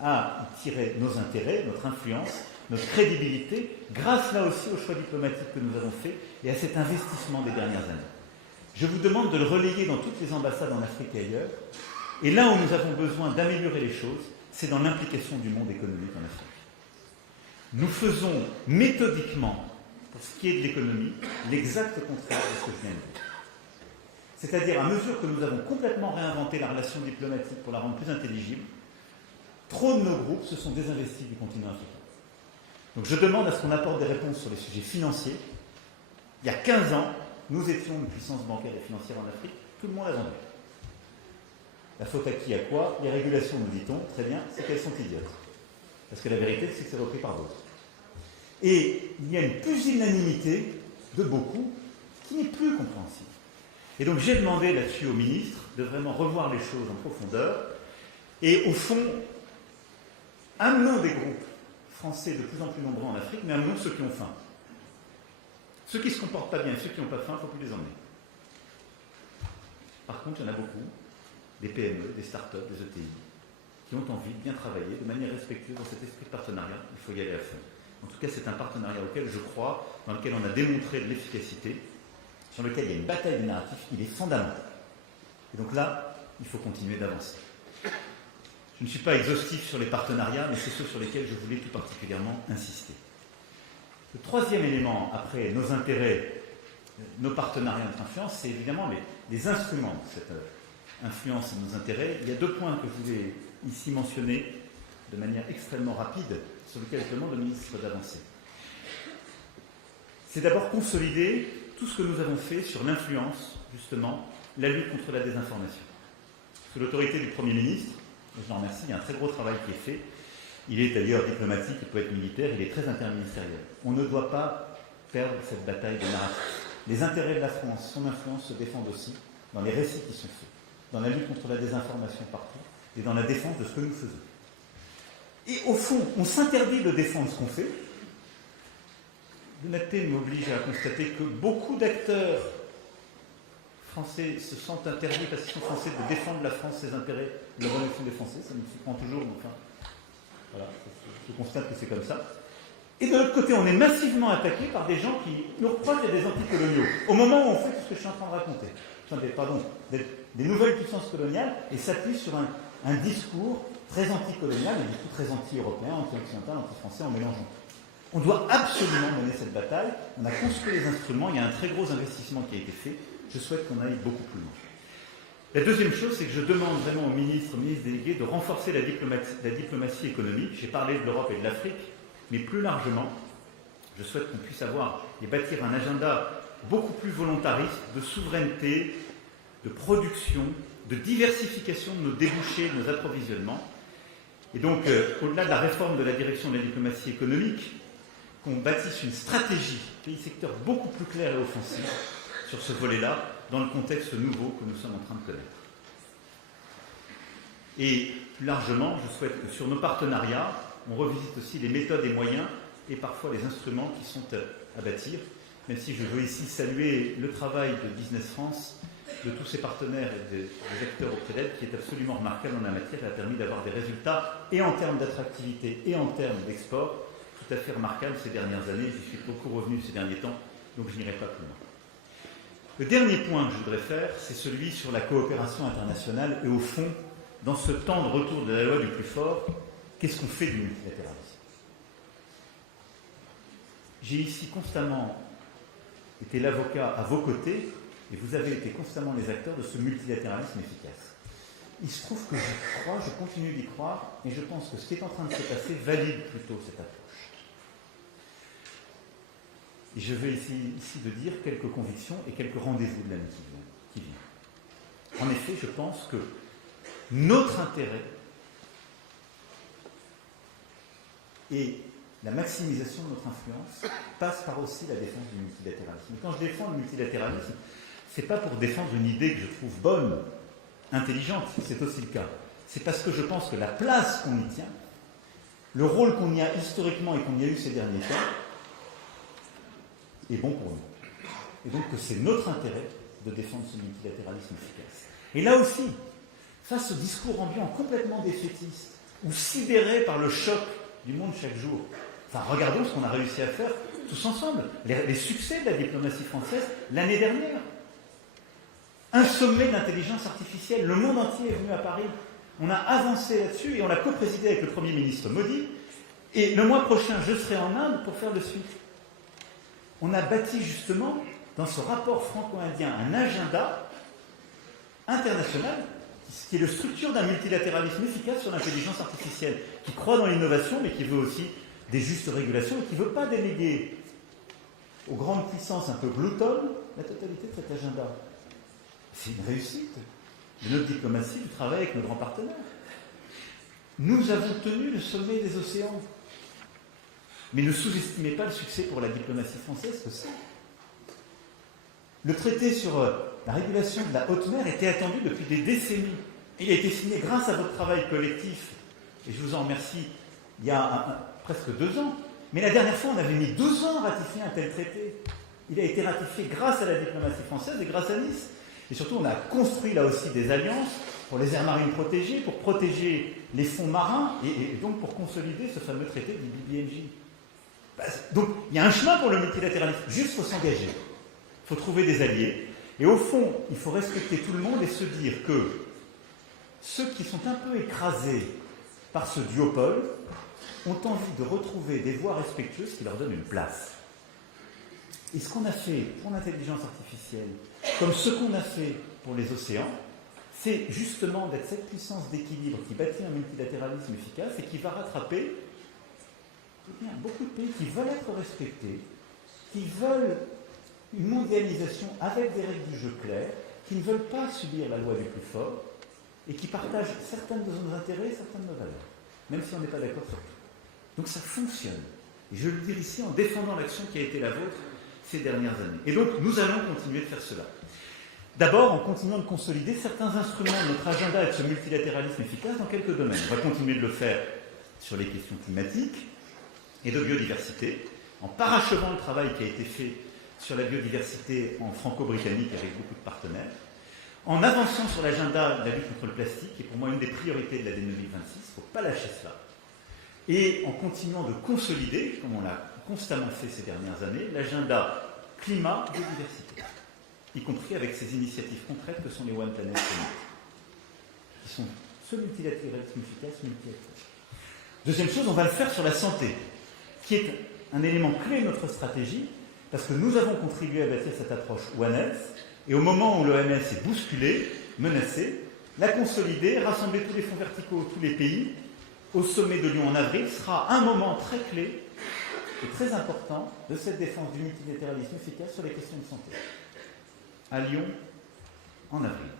à y tirer nos intérêts, notre influence, notre crédibilité, grâce là aussi aux choix diplomatiques que nous avons faits et à cet investissement des dernières années. Je vous demande de le relayer dans toutes les ambassades en Afrique et ailleurs. Et là où nous avons besoin d'améliorer les choses, c'est dans l'implication du monde économique en Afrique. Nous faisons méthodiquement, pour ce qui est de l'économie, l'exact contraire de ce que je viens de dire. C'est-à-dire, à mesure que nous avons complètement réinventé la relation diplomatique pour la rendre plus intelligible, trop de nos groupes se sont désinvestis du continent africain. Donc je demande à ce qu'on apporte des réponses sur les sujets financiers. Il y a 15 ans, nous étions une puissance bancaire et financière en Afrique, tout le monde a vendu. La faute à qui, à quoi? Les régulations, nous dit-on, très bien, c'est qu'elles sont idiotes. Parce que la vérité, c'est que c'est repris par d'autres. Et il y a une pusillanimité de beaucoup qui n'est plus compréhensible. Et donc j'ai demandé là-dessus au ministre de vraiment revoir les choses en profondeur et au fond, amenons des groupes français de plus en plus nombreux en Afrique, mais amenons ceux qui ont faim. Ceux qui ne se comportent pas bien, ceux qui n'ont pas faim, il ne faut plus les emmener. Par contre, il y en a beaucoup, des PME, des start-up, des ETI, qui ont envie de bien travailler de manière respectueuse dans cet esprit de partenariat. Il faut y aller à fond. En tout cas, c'est un partenariat auquel je crois, dans lequel on a démontré de l'efficacité, sur lequel il y a une bataille des narratifs, il est fondamental. Et donc là, il faut continuer d'avancer. Je ne suis pas exhaustif sur les partenariats, mais c'est ceux sur lesquels je voulais tout particulièrement insister. Le troisième élément, après nos intérêts, nos partenariats, notre influence, c'est évidemment les instruments de cette influence et nos intérêts. Il y a 2 points que je voulais ici mentionner de manière extrêmement rapide, sur lesquels je demande au ministre d'avancer. C'est d'abord consolider tout ce que nous avons fait sur l'influence, justement, la lutte contre la désinformation. Sous l'autorité du Premier ministre, je l'en remercie, il y a un très gros travail qui est fait. Il est d'ailleurs diplomatique, il peut être militaire, il est très interministériel. On ne doit pas perdre cette bataille de narratif. Les intérêts de la France, son influence se défendent aussi dans les récits qui sont faits, dans la lutte contre la désinformation partout et dans la défense de ce que nous faisons. Et au fond, on s'interdit de défendre ce qu'on fait. L'honnêteté m'oblige à constater que beaucoup d'acteurs français se sentent interdits parce qu'ils sont français de défendre la France, ses intérêts, la relation des Français. Ça me surprend toujours, mais enfin, voilà, je constate que c'est comme ça. Et de l'autre côté, on est massivement attaqué par des gens qui nous reprochent d'être des anticoloniaux, au moment où on fait tout ce que je suis en train de raconter. Des nouvelles puissances coloniales, et s'appuient sur un discours très anticolonial, et du coup très anti-européen, anti-occidental, anti-français, en mélangeant. On doit absolument mener cette bataille. On a construit les instruments, il y a un très gros investissement qui a été fait. Je souhaite qu'on aille beaucoup plus loin. La deuxième chose, c'est que je demande vraiment au ministre délégué de renforcer la diplomatie économique. J'ai parlé de l'Europe et de l'Afrique, mais plus largement, je souhaite qu'on puisse avoir et bâtir un agenda beaucoup plus volontariste de souveraineté, de production, de diversification de nos débouchés, de nos approvisionnements. Et donc, au-delà de la réforme de la direction de la diplomatie économique, qu'on bâtisse une stratégie pays-secteur beaucoup plus claire et offensive sur ce volet-là, dans le contexte nouveau que nous sommes en train de connaître. Et plus largement, je souhaite que sur nos partenariats, on revisite aussi les méthodes et moyens et parfois les instruments qui sont à bâtir, même si je veux ici saluer le travail de Business France, de tous ses partenaires et des acteurs auprès d'elle, qui est absolument remarquable en la matière. Elle a permis d'avoir des résultats, et en termes d'attractivité, et en termes d'export, tout à fait remarquables ces dernières années. J'y suis beaucoup revenu ces derniers temps, donc je n'irai pas plus loin. Le dernier point que je voudrais faire, c'est celui sur la coopération internationale, et au fond, dans ce temps de retour de la loi du plus fort, qu'est-ce qu'on fait du multilatéralisme? J'ai ici constamment été l'avocat à vos côtés, et vous avez été constamment les acteurs de ce multilatéralisme efficace. Il se trouve que j'y crois, je continue d'y croire, et je pense que ce qui est en train de se passer valide plutôt cette approche. Et je vais ici de dire quelques convictions et quelques rendez-vous de l'année qui vient. En effet, je pense que notre intérêt et la maximisation de notre influence passe par aussi la défense du multilatéralisme. Et quand je défends le multilatéralisme, ce n'est pas pour défendre une idée que je trouve bonne, intelligente, c'est aussi le cas. C'est parce que je pense que la place qu'on y tient, le rôle qu'on y a historiquement et qu'on y a eu ces derniers temps, est bon pour nous. Et donc que c'est notre intérêt de défendre ce multilatéralisme efficace. Et là aussi, face au discours ambiant complètement défaitiste, ou sidéré par le choc du monde chaque jour, enfin regardons ce qu'on a réussi à faire tous ensemble, les succès de la diplomatie française l'année dernière. Un sommet d'intelligence artificielle, le monde entier est venu à Paris, on a avancé là-dessus et on l'a co-présidé avec le Premier ministre Modi, et le mois prochain je serai en Inde pour faire le suite. On a bâti justement, dans ce rapport franco-indien, un agenda international qui est la structure d'un multilatéralisme efficace sur l'intelligence artificielle, qui croit dans l'innovation, mais qui veut aussi des justes régulations, et qui ne veut pas déléguer aux grandes puissances un peu gloutonnes la totalité de cet agenda. C'est une réussite de notre diplomatie, du travail avec nos grands partenaires. Nous avons tenu le sommet des océans. Mais ne sous-estimez pas le succès pour la diplomatie française que c'est. Le traité sur la régulation de la haute mer était attendu depuis des décennies. Il a été signé grâce à votre travail collectif, et je vous en remercie, il y a presque 2 ans. Mais la dernière fois, on avait mis 12 ans à ratifier un tel traité. Il a été ratifié grâce à la diplomatie française et grâce à Nice. Et surtout, on a construit là aussi des alliances pour les aires marines protégées, pour protéger les fonds marins, et donc pour consolider ce fameux traité du BBNJ. Donc, il y a un chemin pour le multilatéralisme. Juste, il faut s'engager. Il faut trouver des alliés. Et au fond, il faut respecter tout le monde et se dire que ceux qui sont un peu écrasés par ce duopole ont envie de retrouver des voies respectueuses qui leur donnent une place. Et ce qu'on a fait pour l'intelligence artificielle, comme ce qu'on a fait pour les océans, c'est justement d'être cette puissance d'équilibre qui bâtit un multilatéralisme efficace et qui va rattraper beaucoup de pays qui veulent être respectés, qui veulent une mondialisation avec des règles du jeu claires, qui ne veulent pas subir la loi du plus fort, et qui partagent certains de nos intérêts et certaines de nos valeurs, même si on n'est pas d'accord sur tout. Donc ça fonctionne. Et je le dis ici en défendant l'action qui a été la vôtre ces dernières années. Et donc nous allons continuer de faire cela. D'abord en continuant de consolider certains instruments de notre agenda avec ce multilatéralisme efficace dans quelques domaines. On va continuer de le faire sur les questions climatiques et de biodiversité, en parachevant le travail qui a été fait sur la biodiversité en franco-britannique avec beaucoup de partenaires, en avançant sur l'agenda de la lutte contre le plastique, qui est pour moi une des priorités de l'année 2026, il ne faut pas lâcher cela, et en continuant de consolider, comme on l'a constamment fait ces dernières années, l'agenda climat-biodiversité, y compris avec ces initiatives concrètes que sont les One Planet Summit, qui sont ce multilatéralisme efficace, multilatéral. Deuxième chose, on va le faire sur la santé, qui est un élément clé de notre stratégie, parce que nous avons contribué à bâtir cette approche One Health, et au moment où l'OMS est bousculée, menacée, la consolider, rassembler tous les fonds verticaux, tous les pays, au sommet de Lyon en avril, sera un moment très clé et très important de cette défense du multilatéralisme efficace sur les questions de santé. À Lyon, en avril.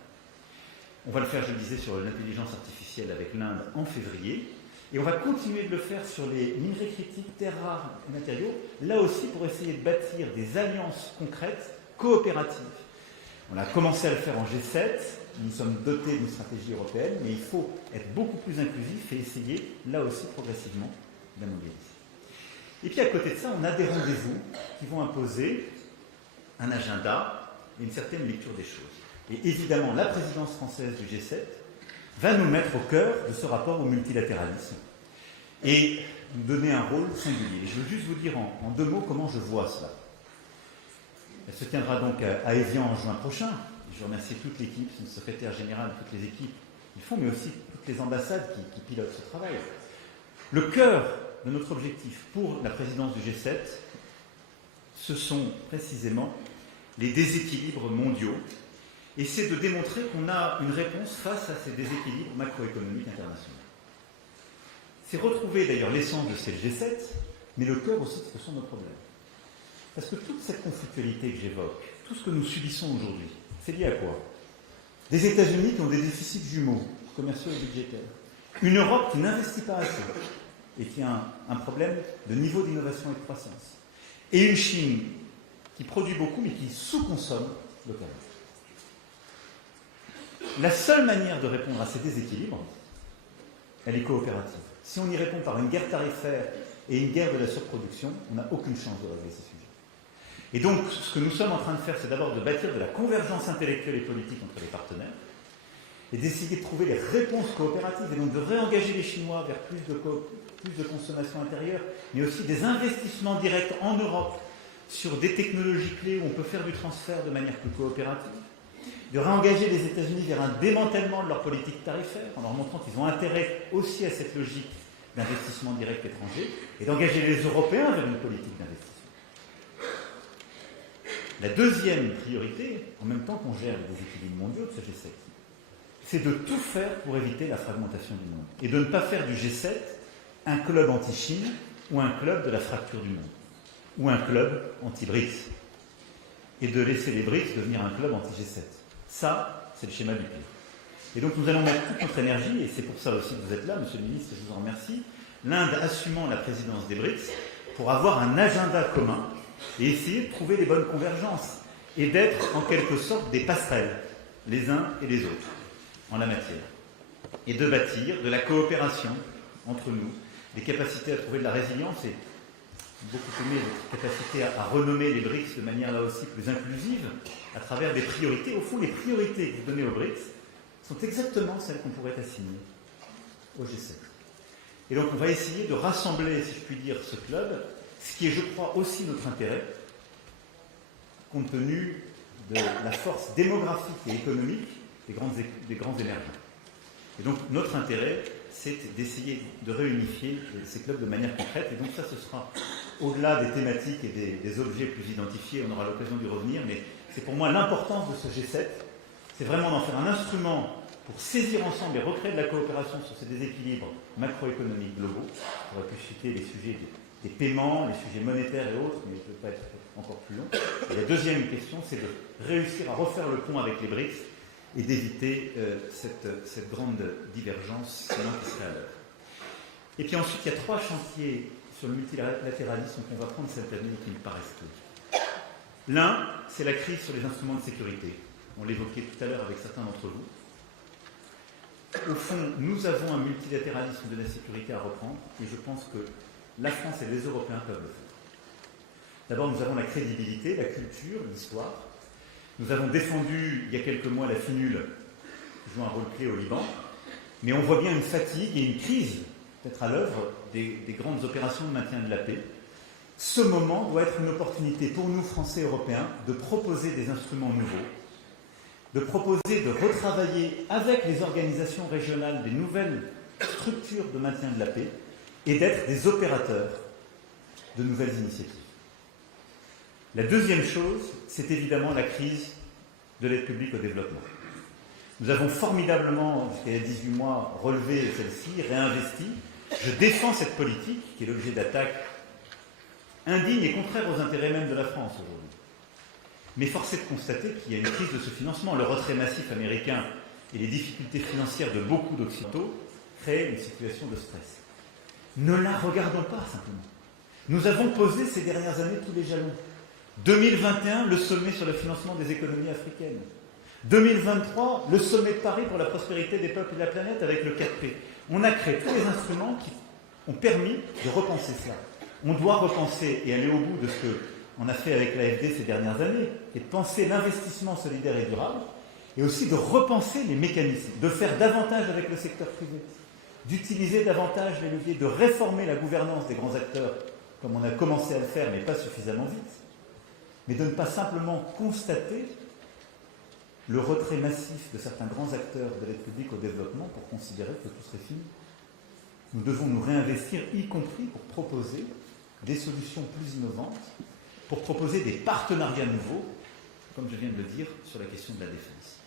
On va le faire, je le disais, sur l'intelligence artificielle avec l'Inde en février. Et on va continuer de le faire sur les minerais critiques, terres rares et matériaux, là aussi pour essayer de bâtir des alliances concrètes, coopératives. On a commencé à le faire en G7, nous sommes dotés d'une stratégie européenne, mais il faut être beaucoup plus inclusif et essayer, là aussi progressivement, de la mobiliser. Et puis à côté de ça, on a des rendez-vous qui vont imposer un agenda et une certaine lecture des choses. Et évidemment, la présidence française du G7 va nous mettre au cœur de ce rapport au multilatéralisme et nous donner un rôle singulier. Et je veux juste vous dire en 2 mots comment je vois cela. Elle se tiendra donc à Évian en juin prochain. Je remercie toute l'équipe, son secrétaire général, toutes les équipes qui le font, mais aussi toutes les ambassades qui pilotent ce travail. Le cœur de notre objectif pour la présidence du G7, ce sont précisément les déséquilibres mondiaux, et c'est de démontrer qu'on a une réponse face à ces déséquilibres macroéconomiques internationaux. C'est retrouver d'ailleurs l'essence de ces G7, mais le cœur aussi de ce que sont nos problèmes. Parce que toute cette conflictualité que j'évoque, tout ce que nous subissons aujourd'hui, c'est lié à quoi? Des États-Unis qui ont des déficits jumeaux, commerciaux et budgétaires. Une Europe qui n'investit pas assez et qui a un problème de niveau d'innovation et de croissance. Et une Chine qui produit beaucoup mais qui sous-consomme localement. La seule manière de répondre à ces déséquilibres, elle est coopérative. Si on y répond par une guerre tarifaire et une guerre de la surproduction, on n'a aucune chance de régler ces sujets. Et donc, ce que nous sommes en train de faire, c'est d'abord de bâtir de la convergence intellectuelle et politique entre les partenaires, et d'essayer de trouver les réponses coopératives, et donc de réengager les Chinois vers plus de consommation intérieure, mais aussi des investissements directs en Europe sur des technologies clés où on peut faire du transfert de manière plus coopérative, de réengager les États-Unis vers un démantèlement de leur politique tarifaire, en leur montrant qu'ils ont intérêt aussi à cette logique d'investissement direct étranger, et d'engager les Européens vers une politique d'investissement. La deuxième priorité, en même temps qu'on gère les déséquilibres mondiaux de ce G7, c'est de tout faire pour éviter la fragmentation du monde, et de ne pas faire du G7 un club anti-Chine ou un club de la fracture du monde, ou un club anti-BRICS, et de laisser les BRICS devenir un club anti-G7. Ça, c'est le schéma du pire. Et donc nous allons mettre toute notre énergie, et c'est pour ça aussi que vous êtes là, Monsieur le Ministre, je vous en remercie, l'Inde assumant la présidence des BRICS, pour avoir un agenda commun et essayer de trouver les bonnes convergences, et d'être en quelque sorte des passerelles, les uns et les autres, en la matière. Et de bâtir de la coopération entre nous, des capacités à trouver de la résilience, et beaucoup aimé votre capacité à renommer les BRICS de manière là aussi plus inclusive, à travers des priorités. Au fond, les priorités que vous donnez aux BRICS sont exactement celles qu'on pourrait assigner au G7. Et donc on va essayer de rassembler, si je puis dire, ce club, ce qui est, je crois, aussi notre intérêt, compte tenu de la force démographique et économique des grands émergents. Et donc notre intérêt, c'est d'essayer de réunifier ces clubs de manière concrète. Et donc ça, ce sera au-delà des thématiques et des objets plus identifiés, on aura l'occasion d'y revenir, mais c'est pour moi l'importance de ce G7, c'est vraiment d'en faire un instrument pour saisir ensemble et recréer de la coopération sur ces déséquilibres macroéconomiques globaux. On aurait pu citer les sujets des paiements, les sujets monétaires et autres, mais je ne veux pas être encore plus long. Et la deuxième question, c'est de réussir à refaire le pont avec les BRICS et d'éviter cette grande divergence, sinon qui serait à l'heure. Et puis ensuite, il y a 3 chantiers sur le multilatéralisme qu'on va prendre cette année qui me paraissent clés. L'un, c'est la crise sur les instruments de sécurité. On l'évoquait tout à l'heure avec certains d'entre vous. Au fond, nous avons un multilatéralisme de la sécurité à reprendre, et je pense que la France et les Européens peuvent le faire. D'abord, nous avons la crédibilité, la culture, l'histoire. Nous avons défendu, il y a quelques mois, la FINUL, qui joue un rôle clé au Liban. Mais on voit bien une fatigue et une crise, peut-être à l'œuvre, des grandes opérations de maintien de la paix. Ce moment doit être une opportunité pour nous, Français et Européens, de proposer des instruments nouveaux, de proposer de retravailler avec les organisations régionales des nouvelles structures de maintien de la paix et d'être des opérateurs de nouvelles initiatives. La deuxième chose, c'est évidemment la crise de l'aide publique au développement. Nous avons formidablement, jusqu'à il y a 18 mois, relevé celle-ci, réinvesti. Je défends cette politique, qui est l'objet d'attaques indignes et contraires aux intérêts même de la France aujourd'hui. Mais force est de constater qu'il y a une crise de ce financement. Le retrait massif américain et les difficultés financières de beaucoup d'Occidentaux créent une situation de stress. Ne la regardons pas simplement. Nous avons posé ces dernières années tous les jalons. 2021, le sommet sur le financement des économies africaines. 2023, le sommet de Paris pour la prospérité des peuples et de la planète avec le 4P. On a créé tous les instruments qui ont permis de repenser cela. On doit repenser et aller au bout de ce qu'on a fait avec l'AFD ces dernières années, et de penser l'investissement solidaire et durable, et aussi de repenser les mécanismes, de faire davantage avec le secteur privé, d'utiliser davantage les leviers, de réformer la gouvernance des grands acteurs, comme on a commencé à le faire, mais pas suffisamment vite, mais de ne pas simplement constater le retrait massif de certains grands acteurs de l'aide publique au développement pour considérer que tout serait fini. Nous devons nous réinvestir, y compris pour proposer des solutions plus innovantes, pour proposer des partenariats nouveaux, comme je viens de le dire, sur la question de la défense.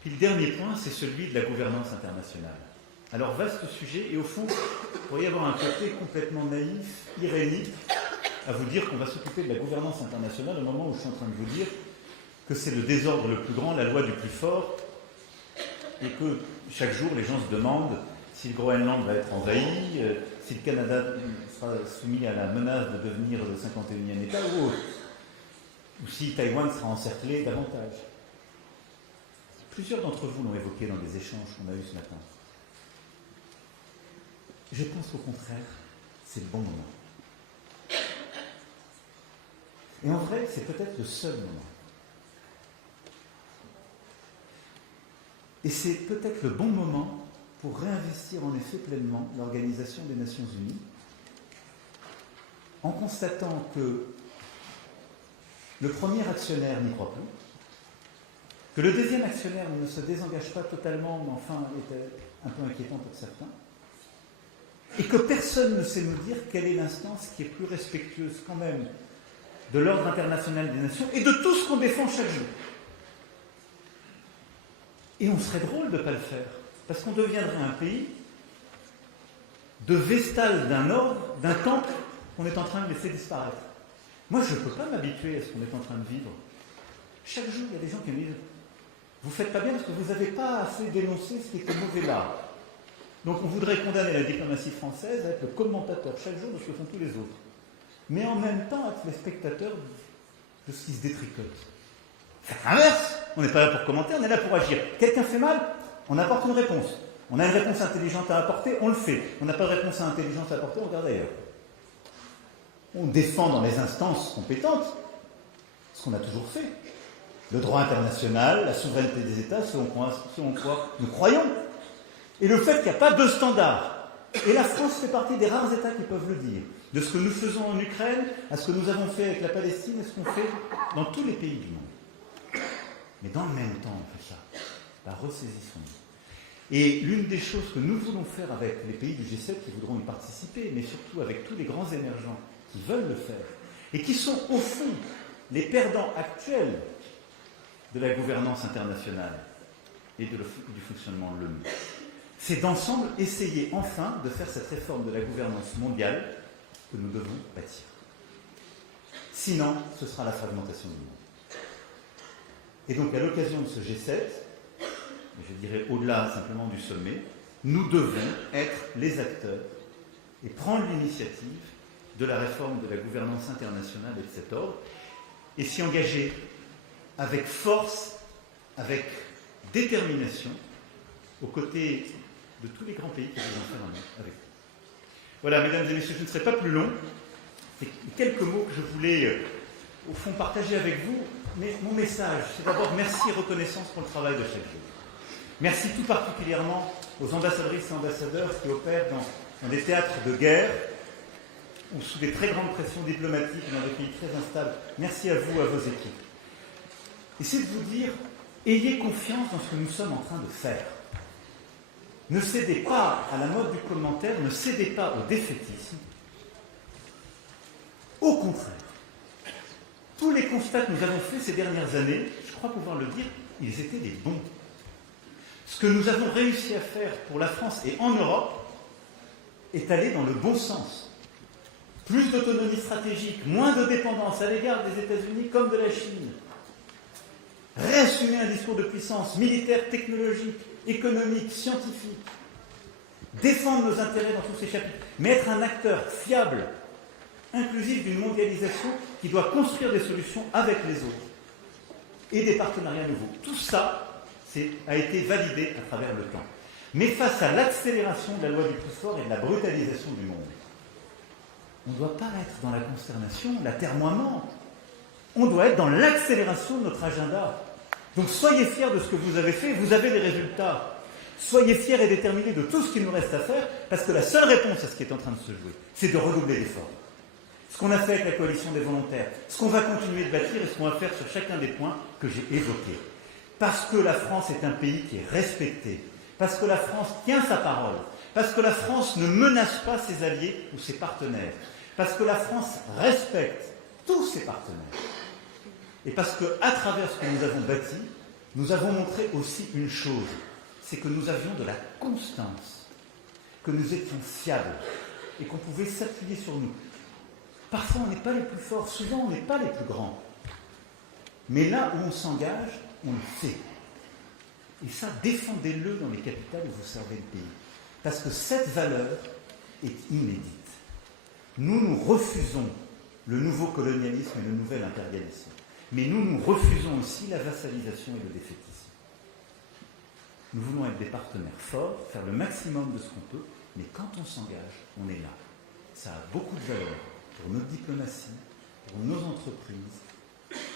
Puis le dernier point, c'est celui de la gouvernance internationale. Alors, vaste sujet, et au fond, il pourrait y avoir un côté complètement naïf, irénique, à vous dire qu'on va s'occuper de la gouvernance internationale au moment où je suis en train de vous dire que c'est le désordre le plus grand, la loi du plus fort, et que chaque jour, les gens se demandent si le Groenland va être envahi, si le Canada sera soumis à la menace de devenir le 51e État ou autre, ou si Taïwan sera encerclé davantage. Plusieurs d'entre vous l'ont évoqué dans les échanges qu'on a eus ce matin. Je pense qu'au contraire, c'est le bon moment. Et en vrai, c'est peut-être le seul moment. Et c'est peut-être le bon moment pour réinvestir en effet pleinement l'Organisation des Nations Unies, en constatant que le premier actionnaire n'y croit plus, que le deuxième actionnaire ne se désengage pas totalement, mais enfin était un peu inquiétant pour certains, et que personne ne sait nous dire quelle est l'instance qui est plus respectueuse quand même de l'ordre international des nations et de tout ce qu'on défend chaque jour. Et on serait drôle de ne pas le faire, parce qu'on deviendrait un pays de vestal d'un ordre, d'un temple qu'on est en train de laisser disparaître. Moi, je ne peux pas m'habituer à ce qu'on est en train de vivre. Chaque jour, il y a des gens qui me disent « Vous ne faites pas bien parce que vous n'avez pas assez dénoncé ce qui était mauvais là. » Donc on voudrait condamner la diplomatie française à être le commentateur chaque jour de ce que font tous les autres. Mais en même temps être les spectateurs de ce qui se détricote. C'est l'inverse. On n'est pas là pour commenter, on est là pour agir. Quelqu'un fait mal, on apporte une réponse. On a une réponse intelligente à apporter, on le fait. On n'a pas de réponse intelligente à apporter, on regarde ailleurs. On défend dans les instances compétentes ce qu'on a toujours fait. Le droit international, la souveraineté des États, ce en quoi nous croyons. Et le fait qu'il n'y a pas de standard. Et la France fait partie des rares États qui peuvent le dire. De ce que nous faisons en Ukraine, à ce que nous avons fait avec la Palestine, et ce qu'on fait dans tous les pays du monde. Mais dans le même temps, on fait ça. Ressaisissons-nous. Et l'une des choses que nous voulons faire avec les pays du G7 qui voudront y participer, mais surtout avec tous les grands émergents qui veulent le faire, et qui sont au fond les perdants actuels de la gouvernance internationale et du fonctionnement de l'ONU, c'est d'ensemble essayer enfin de faire cette réforme de la gouvernance mondiale que nous devons bâtir. Sinon, ce sera la fragmentation du monde. Et donc, à l'occasion de ce G7, je dirais au-delà simplement du sommet, nous devons être les acteurs et prendre l'initiative de la réforme de la gouvernance internationale et de cet ordre, et s'y engager avec force, avec détermination, aux côtés de tous les grands pays qui vont faire avec nous. Voilà, mesdames et messieurs, je ne serai pas plus long. C'est quelques mots que je voulais, au fond, partager avec vous. Mais mon message, c'est d'abord merci et reconnaissance pour le travail de chaque jour. Merci tout particulièrement aux ambassadrices et ambassadeurs qui opèrent dans des théâtres de guerre ou sous des très grandes pressions diplomatiques dans des pays très instables. Merci à vous, à vos équipes. Et c'est de vous dire, ayez confiance dans ce que nous sommes en train de faire. Ne cédez pas à la mode du commentaire, ne cédez pas au défaitisme. Au contraire, tous les constats que nous avons faits ces dernières années, je crois pouvoir le dire, ils étaient des bons. Ce que nous avons réussi à faire pour la France et en Europe est allé dans le bon sens. Plus d'autonomie stratégique, moins de dépendance à l'égard des États-Unis comme de la Chine. Réassumer un discours de puissance militaire, technologique, économique, scientifique. Défendre nos intérêts dans tous ces chapitres. Mais être un acteur fiable, inclusif d'une mondialisation qui doit construire des solutions avec les autres. Et des partenariats nouveaux. Tout ça a été validé à travers le temps. Mais face à l'accélération de la loi du plus fort et de la brutalisation du monde, on ne doit pas être dans la consternation, l'atermoiement. On doit être dans l'accélération de notre agenda. Donc soyez fiers de ce que vous avez fait, vous avez des résultats. Soyez fiers et déterminés de tout ce qu'il nous reste à faire, parce que la seule réponse à ce qui est en train de se jouer, c'est de redoubler l'effort. Ce qu'on a fait avec la coalition des volontaires, ce qu'on va continuer de bâtir et ce qu'on va faire sur chacun des points que j'ai évoqués. Parce que la France est un pays qui est respecté, parce que la France tient sa parole, parce que la France ne menace pas ses alliés ou ses partenaires, parce que la France respecte tous ses partenaires. Et parce qu'à travers ce que nous avons bâti, nous avons montré aussi une chose, c'est que nous avions de la constance, que nous étions fiables et qu'on pouvait s'appuyer sur nous. Parfois, on n'est pas les plus forts, souvent, on n'est pas les plus grands. Mais là où on s'engage, on le fait. Et ça, défendez-le dans les capitales où vous servez le pays. Parce que cette valeur est inédite. Nous refusons le nouveau colonialisme et le nouvel impérialisme. Mais nous refusons aussi la vassalisation et le défaitisme. Nous voulons être des partenaires forts, faire le maximum de ce qu'on peut, mais quand on s'engage, on est là. Ça a beaucoup de valeur pour notre diplomatie, pour nos entreprises,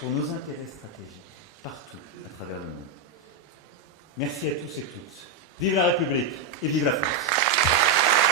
pour nos intérêts stratégiques, partout à travers le monde. Merci à tous et toutes. Vive la République et vive la France.